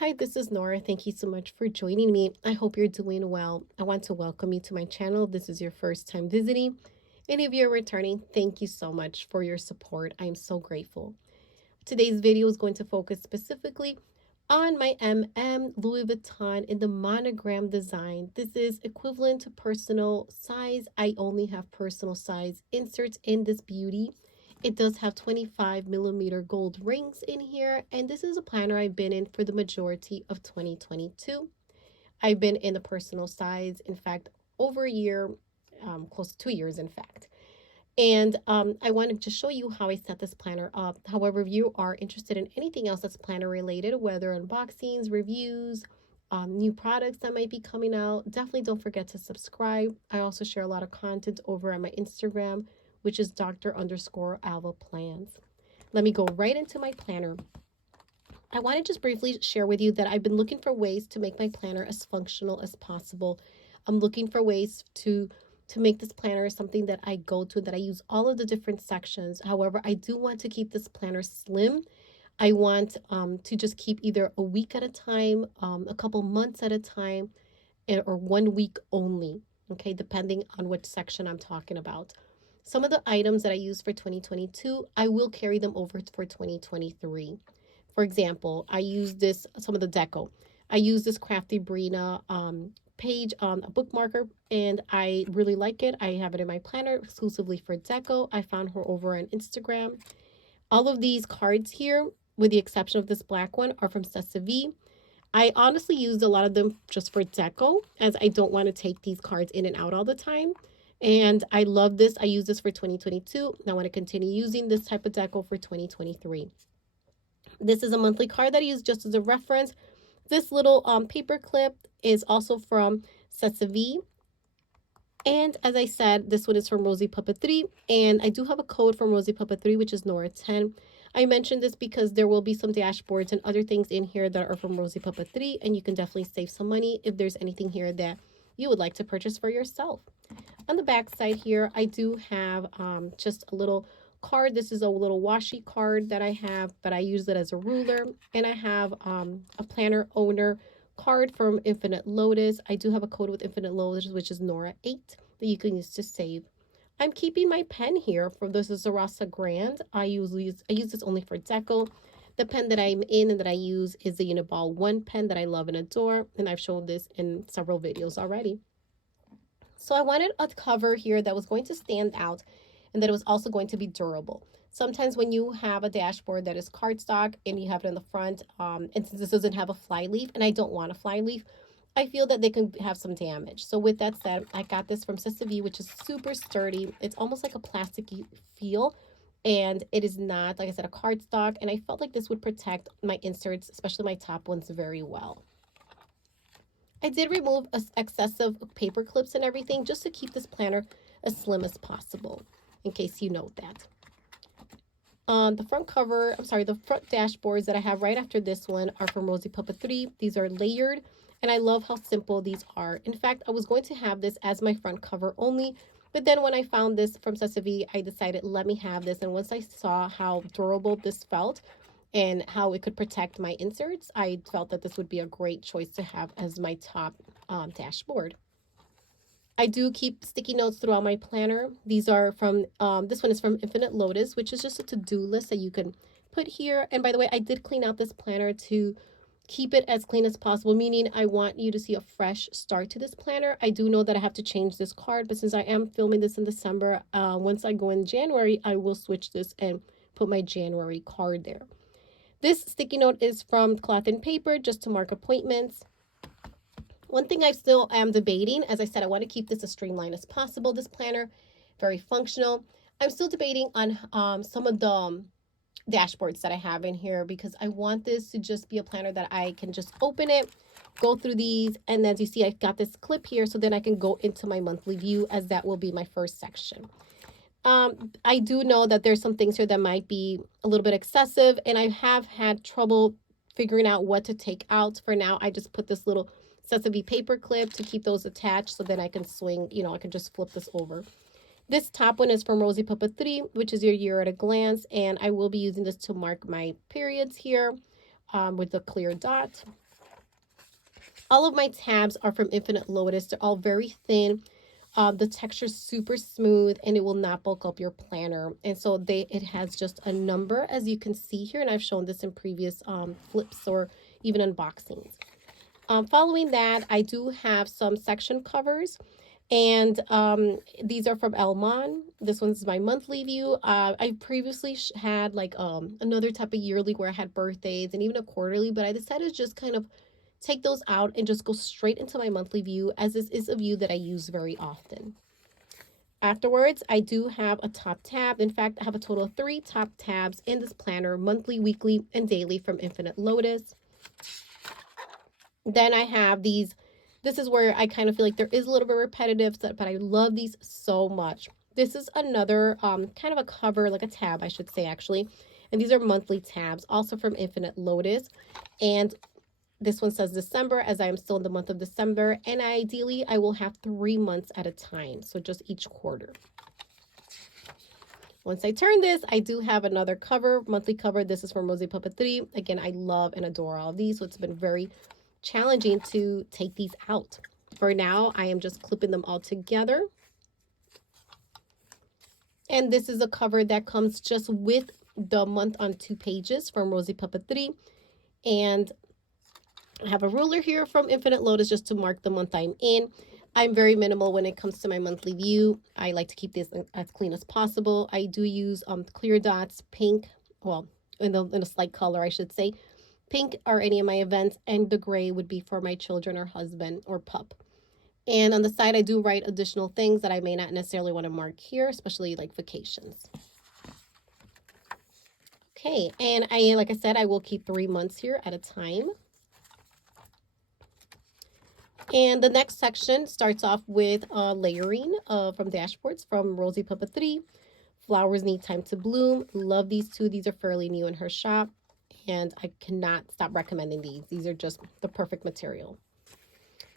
Hi, this is Nora. Thank you so much for joining me. I hope you're doing well. I want to welcome you to my channel. If this is your first time visiting. Any of you are returning, thank you so much for your support. I am so grateful. Today's video is going to focus specifically on my Louis Vuitton in the monogram design. This is equivalent to personal size. I only have personal size inserts in this beauty. It does have 25mm gold rings in here, and this is a planner I've been in for the majority of 2022. I've been in the personal size, in fact, over a year, close to 2 years, in fact. And I wanted to show you how I set this planner up. However, if you are interested in anything else that's planner related, whether unboxings, reviews, new products that might be coming out, definitely don't forget to subscribe. I also share a lot of content over at my Instagram, which is Dr_Alva Plans. Let me go right into my planner. I want to just briefly share with you that I've been looking for ways to make my planner as functional as possible. I'm looking for ways to make this planner something that I go to, that I use all of the different sections. However, I do want to keep this planner slim. I want to just keep either a week at a time, a couple months at a time, or 1 week only, okay, depending on which section I'm talking about. Some of the items that I use for 2022, I will carry them over for 2023. For example, I use some of the deco. I use this Crafty Brina page on a bookmarker, and I really like it. I have it in my planner exclusively for deco. I found her over on Instagram. All of these cards here, with the exception of this black one, are from Sesavi. I honestly used a lot of them just for deco, as I don't want to take these cards in and out all the time. And I love this. I use this for 2022, and I want to continue using this type of deco for 2023. This is a monthly card that I use just as a reference. This little paper clip is also from Sesavi. And as I said, this one is from Rosie Papeterie, and I do have a code from Rosie Papeterie, which is Nora10. I mentioned this because there will be some dashboards and other things in here that are from Rosie Papeterie, and you can definitely save some money if there's anything here that you would like to purchase for yourself. On the back side here, I do have just a little card. This is a little washi card that I have, but I use it as a ruler. And I have a planner owner card from Infinite Lotus. I do have a code with Infinite Lotus, which is Nora8, that you can use to save. I'm keeping my pen here. This is a Rasa Grand. I use this only for deco. The pen that I'm in and that I use is the Uniball 1 pen that I love and adore, and I've shown this in several videos already. So I wanted a cover here that was going to stand out and that it was also going to be durable. Sometimes when you have a dashboard that is cardstock and you have it in the front, and since this doesn't have a fly leaf, and I don't want a fly leaf, I feel that they can have some damage. So with that said, I got this from Sesavi, which is super sturdy. It's almost like a plasticky feel, and it is not, like I said, a cardstock. And I felt like this would protect my inserts, especially my top ones, very well. I did remove excessive paper clips and everything just to keep this planner as slim as possible, in case you know that. The front cover, the front dashboards that I have right after this one are from Rosie Papeterie. These are layered, and I love how simple these are. In fact, I was going to have this as my front cover only, but then when I found this from Sesavi, I decided, let me have this. And once I saw how durable this felt and how it could protect my inserts, I felt that this would be a great choice to have as my top dashboard. I do keep sticky notes throughout my planner. These are from, this one is from Infinite Lotus, which is just a to-do list that you can put here. And by the way, I did clean out this planner to keep it as clean as possible, meaning I want you to see a fresh start to this planner. I do know that I have to change this card, but since I am filming this in December, once I go in January, I will switch this and put my January card there. This sticky note is from Cloth and Paper, just to mark appointments. One thing I still am debating, as I said, I want to keep this as streamlined as possible, this planner, very functional. I'm still debating on some of the dashboards that I have in here, because I want this to just be a planner that I can just open it, go through these, and as you see, I've got this clip here, so then I can go into my monthly view, as that will be my first section. I do know that there's some things here that might be a little bit excessive, and I have had trouble figuring out what to take out. For now, I just put this little Sesavi paper clip to keep those attached, so then I can swing, I can just flip this over. This top one is from Rosie Papeterie, which is your year at a glance, and I will be using this to mark my periods here with the clear dot. All of my tabs are from Infinite Lotus. They're all very thin. The texture is super smooth and it will not bulk up your planner. And so it has just a number, as you can see here, and I've shown this in previous flips or even unboxings. Following that, I do have some section covers, and these are from Elmon. This one's my monthly view. I previously had like another type of yearly where I had birthdays and even a quarterly, but I decided to just kind of take those out and just go straight into my monthly view, as this is a view that I use very often. Afterwards, I do have a top tab. In fact, I have a total of 3 top tabs in this planner: monthly, weekly, and daily from Infinite Lotus. Then I have these. This is where I kind of feel like there is a little bit repetitive, but I love these so much. This is another kind of a cover, like a tab, I should say, actually. And these are monthly tabs, also from Infinite Lotus. And this one says December, as I am still in the month of December. And ideally, I will have 3 months at a time, so just each quarter. Once I turn this, I do have another cover, monthly cover. This is from Rosie Papeterie. Again, I love and adore all of these, so it's been very challenging to take these out. For now, I am just clipping them all together. And this is a cover that comes just with the month on 2 pages from Rosie Papeterie. And I have a ruler here from Infinite Lotus just to mark the month I'm in. I'm very minimal when it comes to my monthly view. I like to keep this as clean as possible. I do use clear dots, pink, well, in a slight color, I should say. Pink are any of my events, and the gray would be for my children or husband or pup. And on the side, I do write additional things that I may not necessarily want to mark here, especially like vacations. Okay, and like I said, I will keep 3 months here at a time. And the next section starts off with layering from dashboards from Rosie Papeterie. Flowers Need Time to Bloom. Love these 2. These are fairly new in her shop, and I cannot stop recommending these. These are just the perfect material.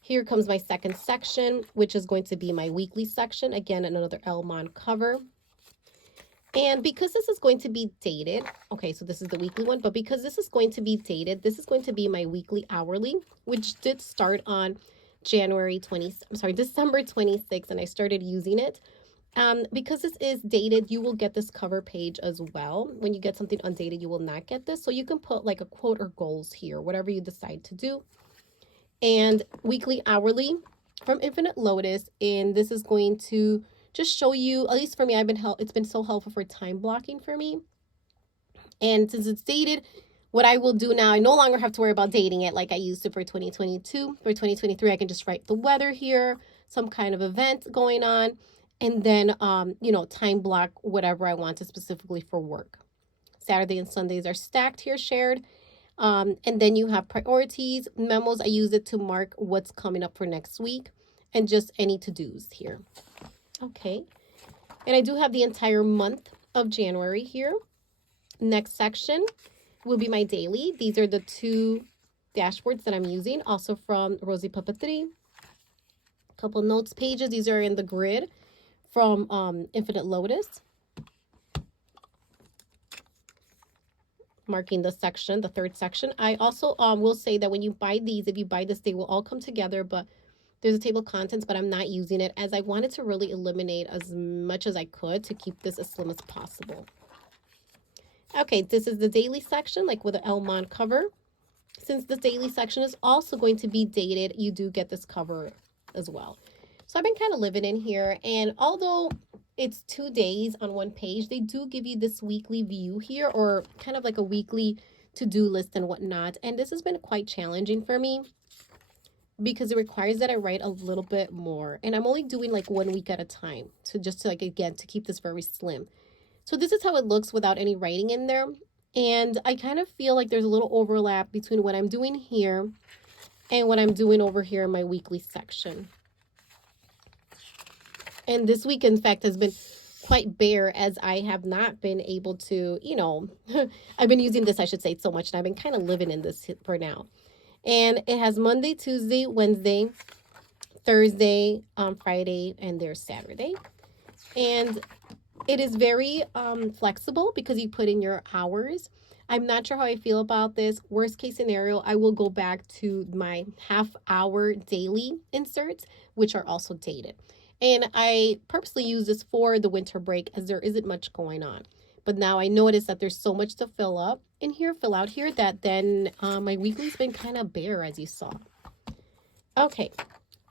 Here comes my second section, which is going to be my weekly section. Again, another Elmon cover. And because this is going to be dated, okay, so this is the weekly one, but because this is going to be dated, this is going to be my weekly hourly, which did start on December 26th, and I started using it. Because this is dated, you will get this cover page as well. When you get something undated, you will not get this. So you can put like a quote or goals here, whatever you decide to do. And weekly hourly from Infinite Lotus. And this is going to just show you, at least for me, it's been so helpful for time blocking for me. And since it's dated, what I will do now, I no longer have to worry about dating it like I used to for 2022. For 2023, I can just write the weather here, some kind of event going on, and then, time block whatever I want to specifically for work. Saturday and Sundays are stacked here, shared. And then you have priorities, memos. I use it to mark what's coming up for next week and just any to-dos here. Okay. And I do have the entire month of January here. Next section will be my daily. These are the 2 dashboards that I'm using, also from Rosie Papeterie. A couple notes pages. These are in the grid from Infinite Lotus. Marking the section, the 3rd section. I also will say that when you buy these, if you buy this, they will all come together, but there's a table of contents, but I'm not using it as I wanted to really eliminate as much as I could to keep this as slim as possible. Okay, this is the daily section, like with an Elmon cover. Since the daily section is also going to be dated, you do get this cover as well. So I've been kind of living in here, and although it's 2 days on 1 page, they do give you this weekly view here, or kind of like a weekly to-do list and whatnot. And this has been quite challenging for me because it requires that I write a little bit more, and I'm only doing like 1 week at a time to keep this very slim. So this is how it looks without any writing in there. And I kind of feel like there's a little overlap between what I'm doing here and what I'm doing over here in my weekly section. And this week, in fact, has been quite bare as I have not been able to, I've been using this, I should say, so much, and I've been kind of living in this for now. And it has Monday, Tuesday, Wednesday, Thursday, Friday, and there's Saturday. And it is very flexible because you put in your hours. I'm not sure how I feel about this. Worst case scenario, I will go back to my half-hour daily inserts, which are also dated. And I purposely use this for the winter break as there isn't much going on. But now I notice that there's so much to fill out here, that then my weekly's been kind of bare, as you saw. Okay,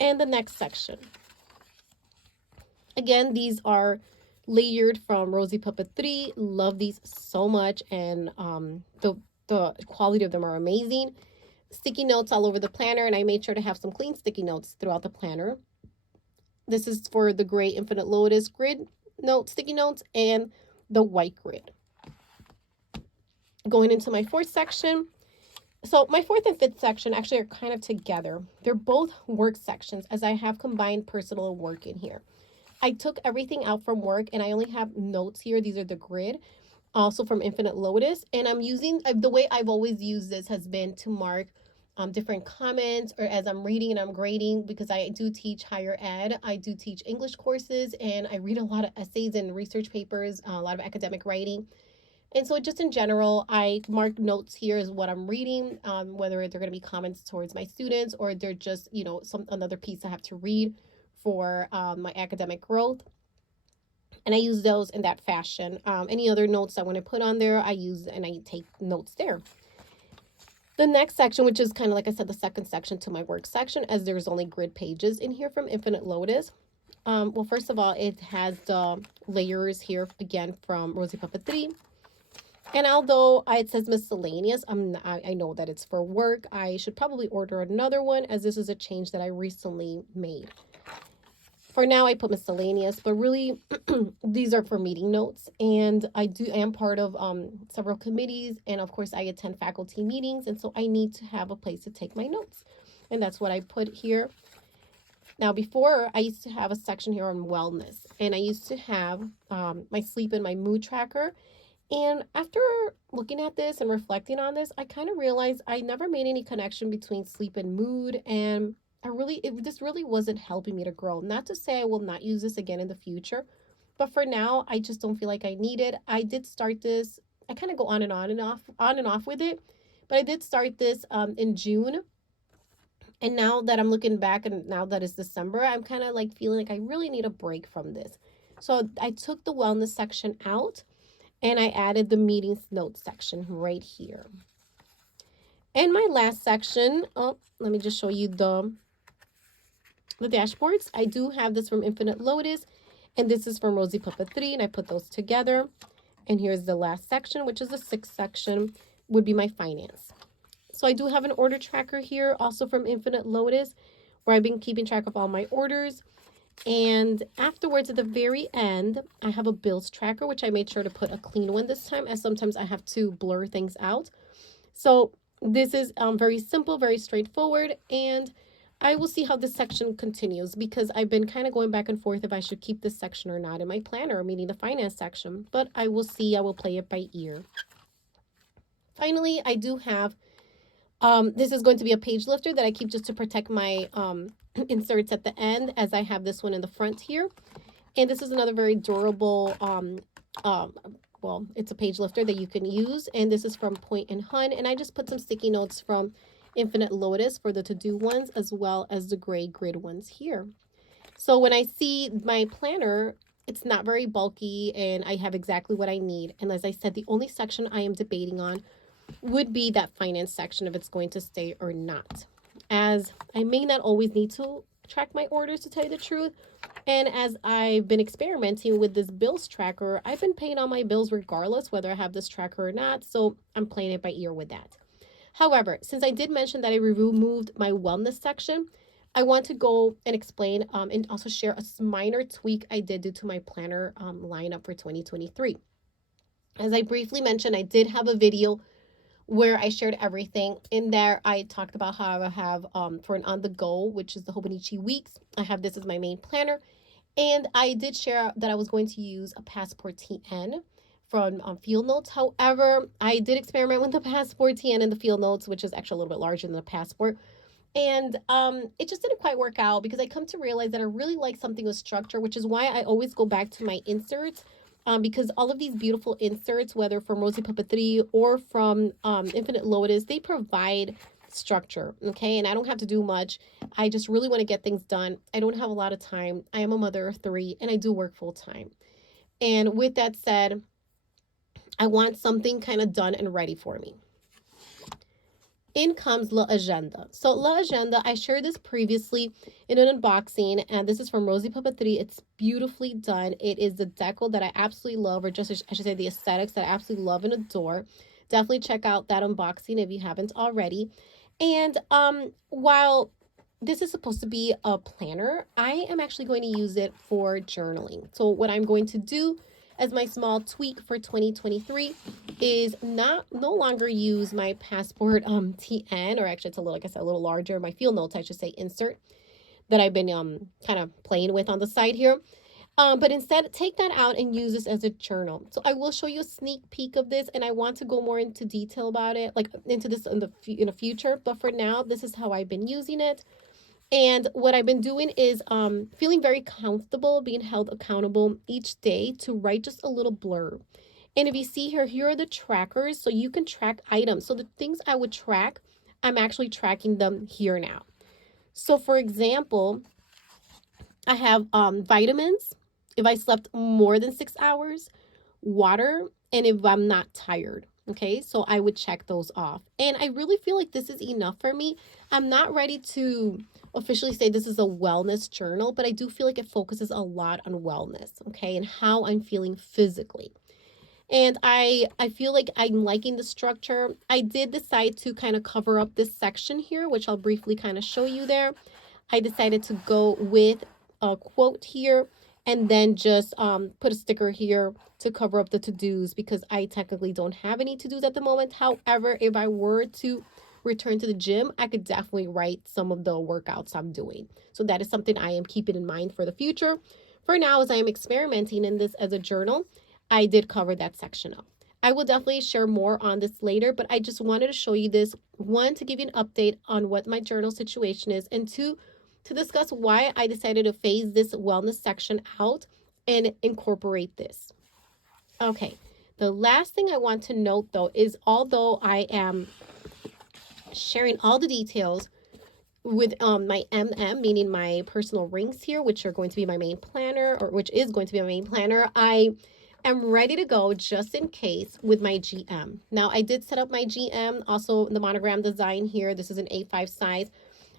and the next section. Again, these are layered from Rosie Papeterie. Love these so much, and the quality of them are amazing. Sticky notes all over the planner, and I made sure to have some clean sticky notes throughout the planner. This is for the gray Infinite Lotus grid note sticky notes and the white grid. Going into my fourth section. So my fourth and fifth section actually are kind of together. They're both work sections, as I have combined personal and work in here. I took everything out from work and I only have notes here. These are the grid, also from Infinite Lotus. And I'm using, the way I've always used this has been to mark different comments, or as I'm reading and I'm grading, because I do teach higher ed. I do teach English courses, and I read a lot of essays and research papers, a lot of academic writing. And so just in general, I mark notes here as what I'm reading, whether they're going to be comments towards my students or they're just, another piece I have to read for my academic growth. And I use those in that fashion. Any other notes I want to put on there, I use and I take notes there. The next section, which is kind of like I said, the second section to my work section, as there's only grid pages in here from Infinite Lotus. Well, first of all, it has the layers here again from Rosie Papeterie. And although it says miscellaneous, I know that it's for work. I should probably order another one, as this is a change that I recently made. For now, I put miscellaneous, but really these are for meeting notes. And I am part of several committees, and of course I attend faculty meetings, and so I need to have a place to take my notes. And that's what I put here. Now, before, I used to have a section here on wellness, and I used to have my sleep and my mood tracker. And after looking at this and reflecting on this, I kind of realized I never made any connection between sleep and mood, and this really wasn't helping me to grow. Not to say I will not use this again in the future, but for now, I just don't feel like I need it. I did start this. I kind of go on and off with it, but I did start this in June. And now that I'm looking back, and now that it's December, I'm kind of like feeling like I really need a break from this. So I took the wellness section out, and I added the meetings notes section right here. And my last section, let me just show you the dashboards. I do have this from Infinite Lotus, and this is from Rosie Papeterie, and I put those together. And here's the last section, which is the sixth section, would be my finance. So I do have an order tracker here, also from Infinite Lotus, where I've been keeping track of all my orders. And afterwards, at the very end, I have a bills tracker, which I made sure to put a clean one this time, as sometimes I have to blur things out. So this is very simple, very straightforward, and I will see how this section continues, because I've been kind of going back and forth if I should keep this section or not in my planner, meaning the finance section, but I will see. I will play it by ear. Finally, I do have, this is going to be a page lifter that I keep just to protect my inserts at the end, as I have this one in the front here. And this is another very durable, well, it's a page lifter that you can use, and this is from Point and Hun, and I just put some sticky notes from Infinite Lotus for the to-do ones, as well as the gray grid ones here. So when I see my planner, it's not very bulky, and I have exactly what I need. And as I said, the only section I am debating on would be that finance section, if it's going to stay or not, as I may not always need to track my orders, to tell you the truth. And as I've been experimenting with this bills tracker, I've been paying all my bills regardless whether I have this tracker or not, so I'm playing it by ear with that. However, since I did mention that I removed my wellness section, I want to go and explain and also share a minor tweak I did do to my planner lineup for 2023. As I briefly mentioned, I did have a video where I shared everything. In there, I talked about how I have for an on-the-go, which is the Hobonichi Weeks, I have this as my main planner. And I did share that I was going to use a Passport TN from Field Notes. However, I did experiment with the Passport TN and the Field Notes, which is actually a little bit larger than the Passport. And it just didn't quite work out, because I come to realize that I really like something with structure, which is why I always go back to my inserts because all of these beautiful inserts, whether from Rosie Papeterie or from Infinite Lotus, they provide structure, okay? And I don't have to do much. I just really want to get things done. I don't have a lot of time. I am a mother of 3 and I do work full time. And with that said, I want something kind of done and ready for me. In comes L'Agenda. So L'Agenda, I shared this previously in an unboxing, and this is from Rosie Papeterie. It's beautifully done. It is the deco that I absolutely love, or just I should say the aesthetics that I absolutely love and adore. Definitely check out that unboxing if you haven't already. And while this is supposed to be a planner, I am actually going to use it for journaling. So what I'm going to do as my small tweak for 2023 is no longer use my passport TN, or actually it's a little, like I said, a little larger, my field notes, I should say, insert that I've been kind of playing with on the side here. But instead take that out and use this as a journal. So I will show you a sneak peek of this, and I want to go more into detail about it, like into this in the future. But for now, this is how I've been using it. And what I've been doing is feeling very comfortable being held accountable each day to write just a little blurb. And if you see here are the trackers, so you can track items. So the things I would track, I'm actually tracking them here now. So for example, I have vitamins, if I slept more than 6 hours, water, and if I'm not tired. Okay, so I would check those off. And I really feel like this is enough for me. I'm not ready to officially say this is a wellness journal, but I do feel like it focuses a lot on wellness, okay, and how I'm feeling physically. And I feel like I'm liking the structure. I did decide to kind of cover up this section here, which I'll briefly kind of show you there. I decided to go with a quote here and then just put a sticker here to cover up the to-dos, because I technically don't have any to-dos at the moment. However, if I were to return to the gym, I could definitely write some of the workouts I'm doing. So that is something I am keeping in mind for the future. For now, as I am experimenting in this as a journal, I did cover that section up. I will definitely share more on this later, but I just wanted to show you this, one, to give you an update on what my journal situation is, and two, to discuss why I decided to phase this wellness section out and incorporate this. Okay, the last thing I want to note though is, although I am sharing all the details with my MM, meaning my personal rings here, which are going to be my main planner, or which is going to be my main planner, I am ready to go just in case with my GM. Now, I did set up my GM, also the monogram design here. This is an A5 size.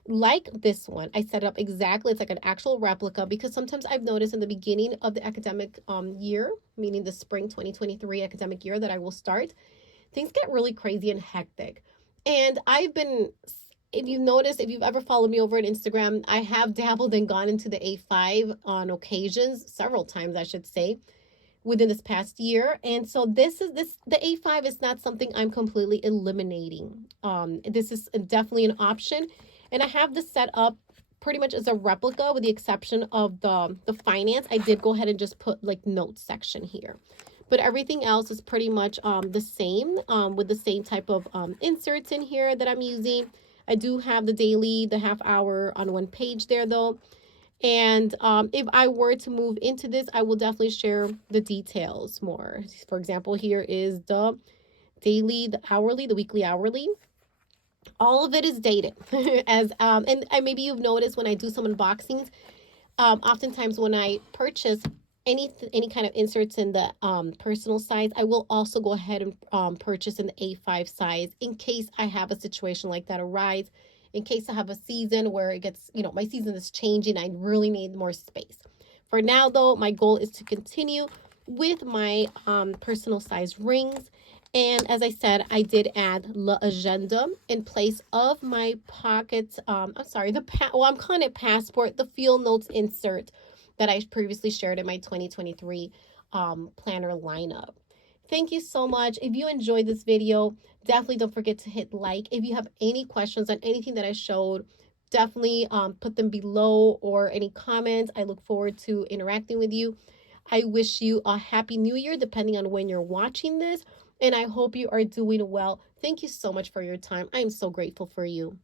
Like this one, I set it up exactly, it's like an actual replica, because sometimes I've noticed in the beginning of the academic year, meaning the spring 2023 academic year that I will start, things get really crazy and hectic. And I've been, if you notice, if you've ever followed me over on Instagram, I have dabbled and gone into the A5 on occasions, several times I should say, within this past year. And so the A5 is not something I'm completely eliminating. This is definitely an option. And I have this set up pretty much as a replica, with the exception of the finance. I did go ahead and just put like notes section here. But everything else is pretty much the same, with the same type of inserts in here that I'm using. I do have the daily, the half hour on one page there though. And if I were to move into this, I will definitely share the details more. For example, here is the daily, the hourly, the weekly, hourly. All of it is dated. As and maybe you've noticed when I do some unboxings, oftentimes when I purchase any kind of inserts in the personal size, I will also go ahead and purchase in the A5 size in case I have a situation like that arise, in case I have a season where it gets, my season is changing, I really need more space. For now though, my goal is to continue with my personal size rings. And as I said, I did add L'Agenda in place of my pocket, I'm calling it passport, the field notes insert that I previously shared in my 2023 planner lineup. Thank you so much. If you enjoyed this video, definitely don't forget to hit like. If you have any questions on anything that I showed, definitely put them below, or any comments. I look forward to interacting with you. I wish you a happy new year, depending on when you're watching this. And I hope you are doing well. Thank you so much for your time. I am so grateful for you.